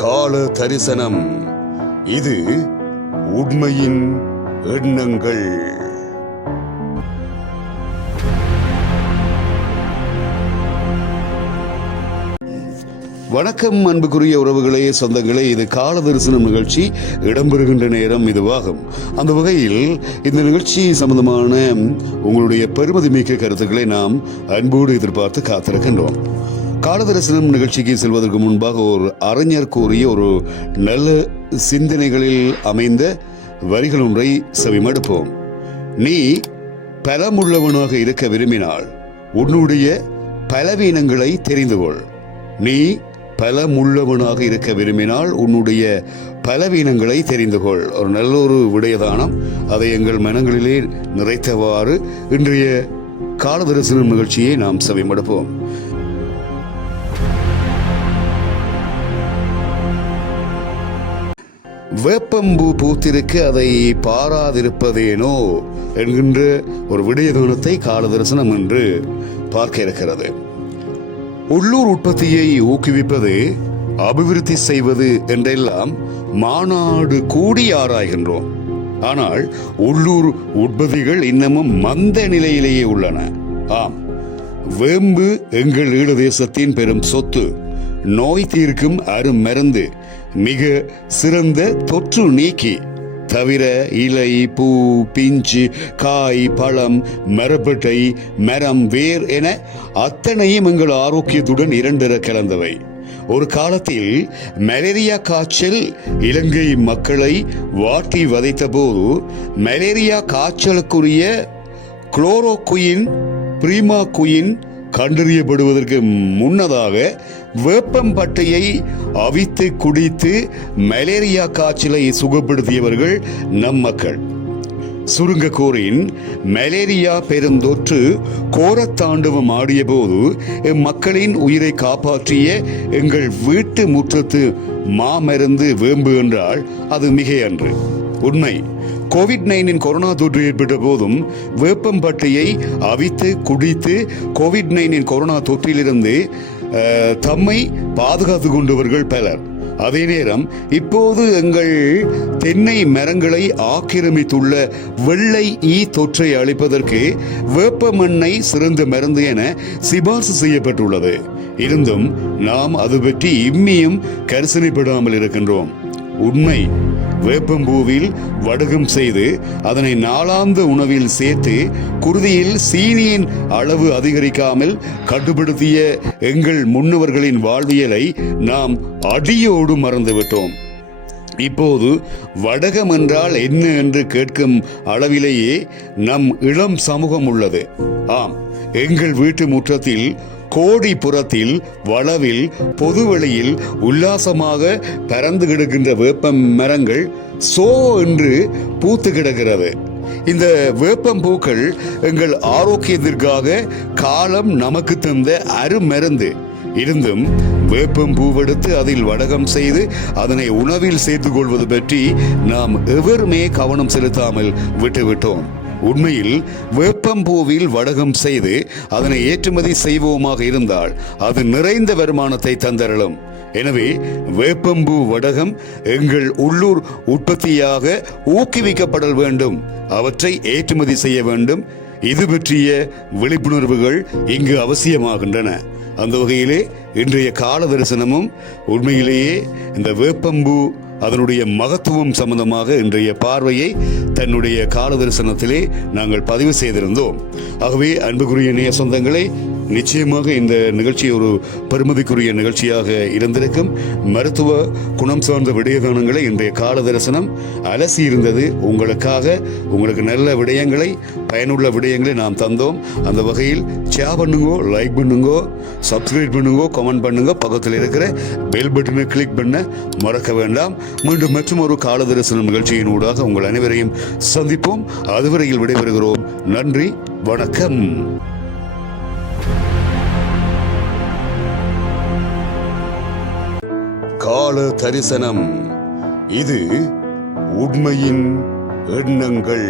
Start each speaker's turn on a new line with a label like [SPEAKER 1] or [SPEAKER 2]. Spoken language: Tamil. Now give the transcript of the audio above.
[SPEAKER 1] கால தரிசனம். இது உண்மையின் எண்ணங்கள். வணக்கம் அன்புக்குரிய உறவுகளே சொந்தங்களே. இது கால தரிசனம் நிகழ்ச்சி. இடம்பெறுகின்ற நேரம் இதுவாகும். அந்த வகையில் இந்த நிகழ்ச்சி சம்பந்தமான உங்களுடைய பெருமதி மிக்க கருத்துக்களை நாம் அன்போடு எதிர்பார்த்து காத்திருக்கின்றோம். கால நிகழ்ச்சிக்கு செல்வதற்கு முன்பாக ஒரு அறிஞர் கூறிய ஒரு நல்ல சிந்தனைகளில் அமைந்த வரிகள் ஒன்றை செவிமடுப்போம். நீ பலமுள்ளவனாக இருக்க விரும்பினால் உன்னுடைய பலவீனங்களை தெரிந்து கொள். நீ பலமுள்ளவனாக இருக்க விரும்பினால் உன்னுடைய பலவீனங்களை தெரிந்து கொள். ஒரு நல்ல ஒரு விடயதானம். அதை எங்கள் மனங்களிலே நிறைத்தவாறு இன்றைய காலதரிசனம் நிகழ்ச்சியை நாம் செவிமடுப்போம். வேப்பம்பூ பூத்திருக்க அதை பாராதிருப்பதேனோ என்கின்ற ஒரு விடயதானத்தை காலதரிசனம் என்று பார்க்க இருக்கிறது. உள்ளூர் உற்பத்தியை ஊக்குவிப்பது அபிவிருத்தி செய்வது என்றெல்லாம் மாநாடு கூடி ஆராய்கின்றோம். ஆனால் உள்ளூர் உற்பத்திகள் இன்னமும் மந்த நிலையிலேயே உள்ளன. ஆம் வேம்பு எங்கள் ஈழ தேசத்தின் பெரும் சொத்து நோய் தீர்க்கும் அருமருந்து மிக சிறந்த தொற்று நீக்கி தவிர இலை பூ பிஞ்சு காய் பழம் மரப்பட்டை மரம் வேர் என அத்தனையும் எங்கள் ஆரோக்கியத்துடன் இரண்டர கலந்தவை. ஒரு காலத்தில் மலேரியா காய்ச்சல் இலங்கை மக்களை வாட்டி வதைத்த போது மலேரியா காய்ச்சலுக்குரிய குளோரோகுயின் பிரீமாகுயின் கண்டறியப்படுவதற்கு முன்னதாக வேப்பம்பட்டையை அவித்து குடித்து மலேரியா காய்ச்சலை சுகப்படுத்தியவர்கள் நம் மக்கள். சுருங்க கூறின் மலேரியா பெருந்தொற்று கோரத்தாண்டவம் ஆடிய போது மக்களின் உயிரை காப்பாற்றிய எங்கள் வீட்டு முற்றத்து மாமருந்து வேம்பு என்றால் அது மிகையன்று உண்மை கோவிட் நைனின் கொரோனா தொற்று ஏற்பட்ட போதும் வேப்பம்பட்டையை அவித்து குடித்து கோவிட் நைனின் கொரோனா தொற்றிலிருந்து தம்மை பாதுகாத்து கொண்டவர்கள் பலர். அதே நேரம் இப்போது எங்கள் தென்னை மரங்களை ஆக்கிரமித்துள்ள வெள்ளை ஈ தொற்றை அழிப்பதற்கு வேப்ப மண்ணை சிறந்த மருந்து என சிபார்சு செய்யப்பட்டுள்ளது. இருந்தும் நாம் அது பற்றி இம்மியும் கரிசனைப்படாமல் இருக்கின்றோம். உண்மை. வேப்பம்பூவில் வடகம் செய்து அதனை நாளாந்த உணவில் சேர்த்து குருதியில் சீனியின் அளவு அதிகரிக்காமல் கட்டுப்படுத்திய எங்கள் முன்னவர்களின் வாழ்வியலை நாம் அடியோடு மறந்துவிட்டோம். இப்போது வடகம் என்றால் என்ன என்று கேட்கும் அளவிலேயே நம் இளம் சமூகம் உள்ளது. ஆம் எங்கள் வீட்டு முற்றத்தில் கோடிபுரத்தில் வளவில் பொதுவெளியில் உல்லாசமாக பறந்து கிடக்கின்ற வேப்ப மரங்கள் சோ என்று பூத்து கிடக்கிறது. இந்த வேப்பம் பூக்கள் எங்கள் ஆரோக்கியத்திற்காக காலம் நமக்கு தந்த அருமருந்து. இருந்தும் வேப்பம் பூவெடுத்து அதில் வடகம் செய்து அதனை உணவில் சேர்த்துக் கொள்வது பற்றி நாம் எவருமே கவனம் செலுத்தாமல் விட்டுவிட்டோம். உண்மையில் வேப்பம்பூவில் வடகம் செய்து அதனை ஏற்றுமதி செய்வோமாக இருந்தால் அது நிறைந்த வருமானத்தை தந்தரலும் எனவே வேப்பம்பூ வடகம் எங்கள் உள்ளூர் உற்பத்தியாக ஊக்குவிக்கப்படல் வேண்டும். அவற்றை ஏற்றுமதி செய்ய வேண்டும். இது பற்றிய விழிப்புணர்வுகள் இங்கு அவசியமாகின்றன. அந்த வகையிலே இன்றைய கால தரிசனமும் உண்மையிலேயே இந்த வேப்பம்பூ அதனுடைய மகத்துவம் சம்பந்தமாக இன்றைய பார்வையை தன்னுடைய கால தரிசனத்திலே நாங்கள் பதிவு செய்திருந்தோம். ஆகவே அன்புக்குரிய நேய சொந்தங்களை நிச்சயமாக இந்த நிகழ்ச்சி ஒரு பெருமதிக்குரிய நிகழ்ச்சியாக இருந்திருக்கும். மருத்துவ குணம் சார்ந்த விடயதானங்களை இன்றைய கால தரிசனம் அலசி இருந்தது. உங்களுக்காக உங்களுக்கு நல்ல விடயங்களை பயனுள்ள விடயங்களை நாம் தந்தோம். அந்த வகையில் ஷேர் பண்ணுங்கோ லைக் பண்ணுங்கோ சப்ஸ்கிரைப் பண்ணுங்கோ கமெண்ட் பண்ணுங்க. பக்கத்தில் இருக்கிற பெல் பட்டனை கிளிக் பண்ண மறக்க வேண்டாம். மீண்டும் மற்றும் ஒரு கால தரிசனம் நிகழ்ச்சியின் ஊடாக உங்கள் அனைவரையும் சந்திப்போம். அதுவரையில் விடைபெறுகிறோம். நன்றி வணக்கம். கால தரிசனம் இது உண்மையின் எண்ணங்கள்.